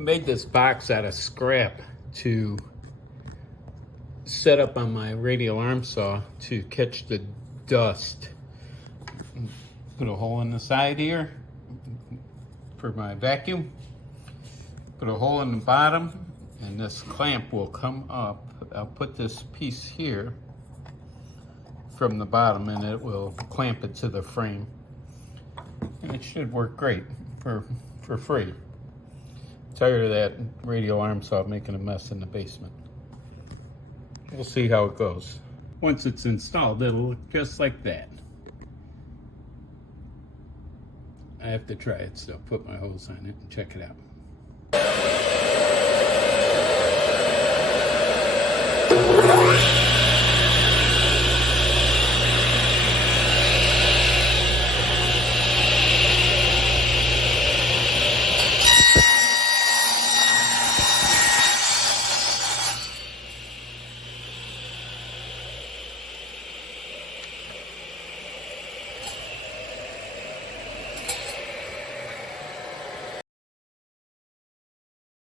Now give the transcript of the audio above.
I made this box out of scrap to set up on my radial arm saw to catch the dust. Put a hole in the side here for my vacuum. Put a hole in the bottom, and this clamp will come up. I'll put this piece here from the bottom, and it will clamp it to the frame. And it should work great for free. Tired of that radial arm saw making a mess in the basement. We'll see how it goes. Once it's installed, it'll look just like that. I have to try it, so put my hose on it and check it out.